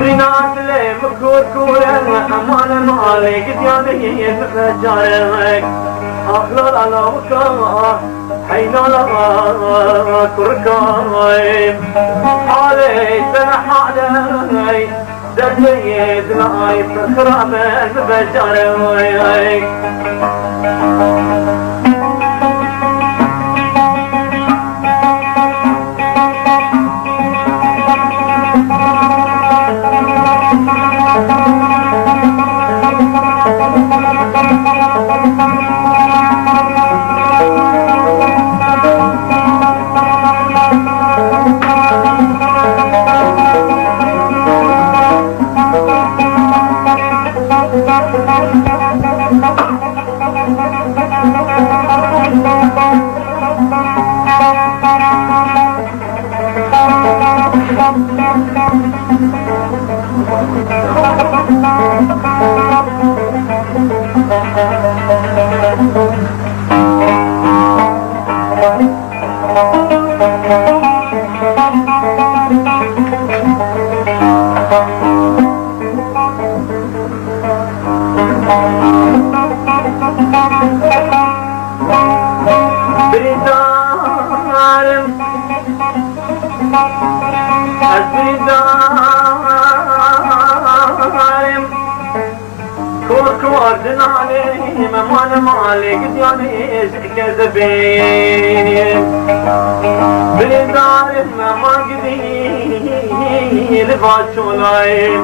رينات لي مكور كورا أمان مالك دياني مفجارك أخلال على وكا حين على كركاي علي سنح علي دجيد لاي فخرام مفجارك ممان مالك دياني كذبين بلدار ما قدي لباشولاين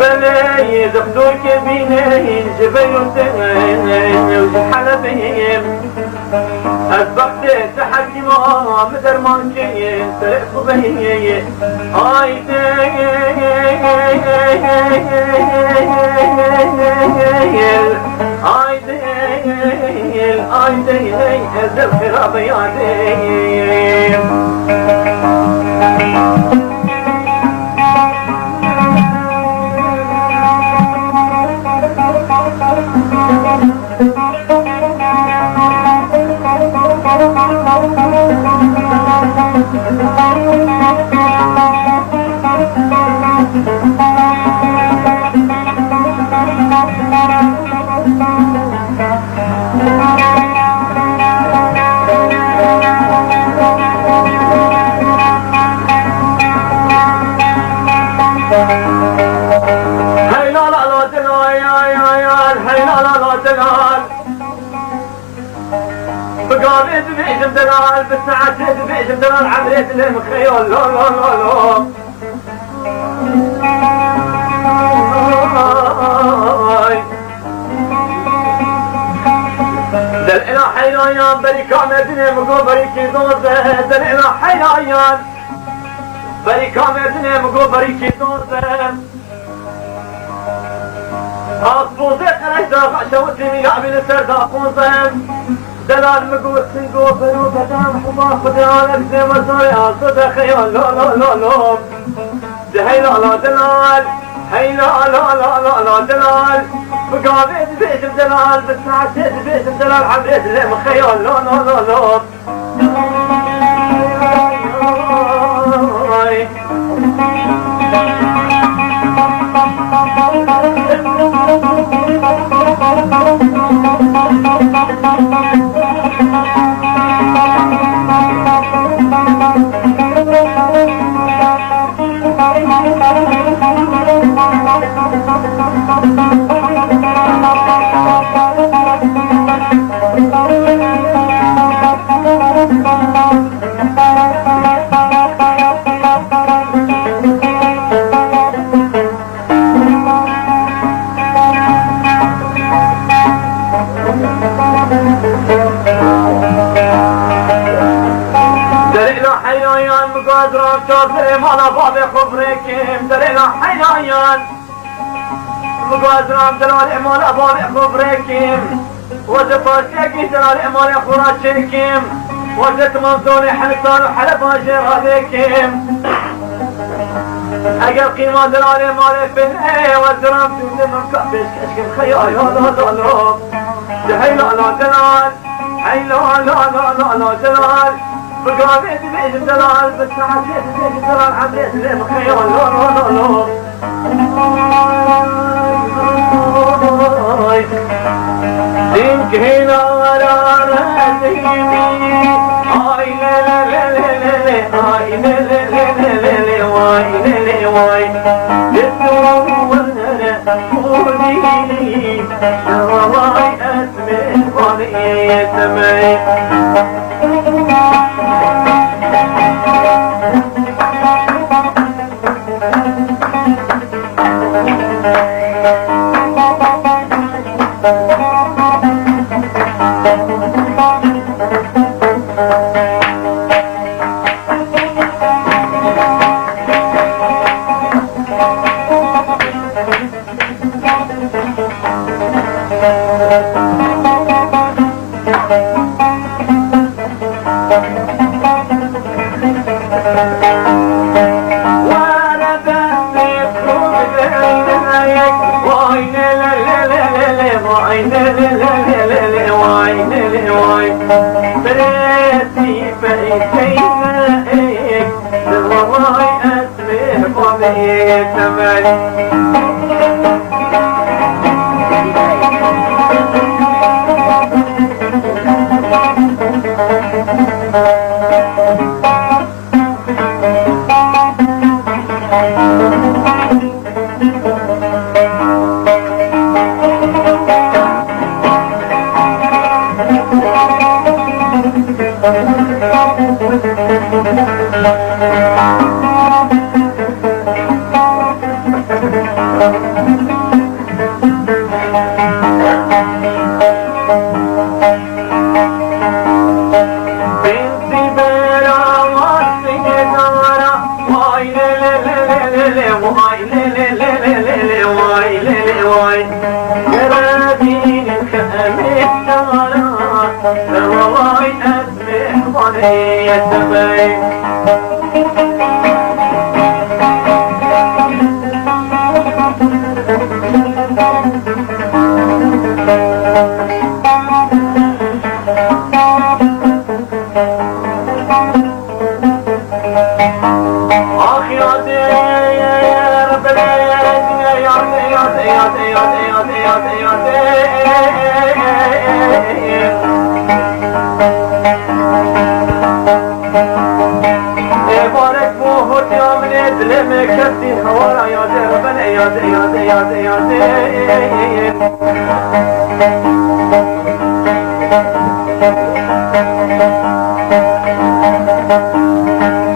بلي دخدوك بينين جبين وحلبين أسبقت تحكي ما مدر مانكين سرق بهي آيديل ازل خراب ياديل بقابل بيجم دلال بالساعة بيجم دلال عملية المخيول لو لو لو لو دل إلى حيلايان بريكا مدني مقو بريكي دوزة دل إلى حيلايان بريكا مدني مقو بريكي دوزة أصبوزي قريش دافع شوتي مقابل السرداء قوزة دلال مقود سنقو برو بدام حما خدالك زي مزايا صدى خيال لا لا لا لا هي لا لا دلال هي لا لا لا لا لا دلال بقابل بيت دلال بالساعة بيت دلال عبيت لي مخيال لا لا لا لا بالا باب خبركم درنا حيلايان مقازرام دلال امال باب خبركم وزفاشكي دلال امال خراشكم وزت منظوني حلطان وحلب جرادكم اگر قیمه دلال مال فنه وزرام دونه من كعبش كشكم خيال لا لا لا هي لا لا دلال هي لا لا لا لا دلال بقابل بيت دلال بالساعة بيت دلال عمريت لي مخيال لا لا لا لا دينك هنا على رأسي آي لا لا لا لا لا آي لا لا لا لا لا واي لا لا واي جدو وانا قولي والله اسمع وانا سمعي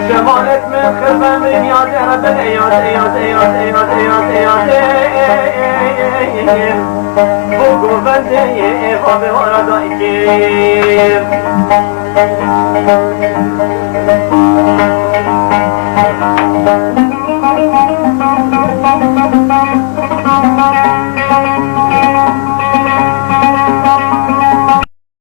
شمالت من خلفه من ياد ربنا ياد بوقو بندي فاضي ورا دايكين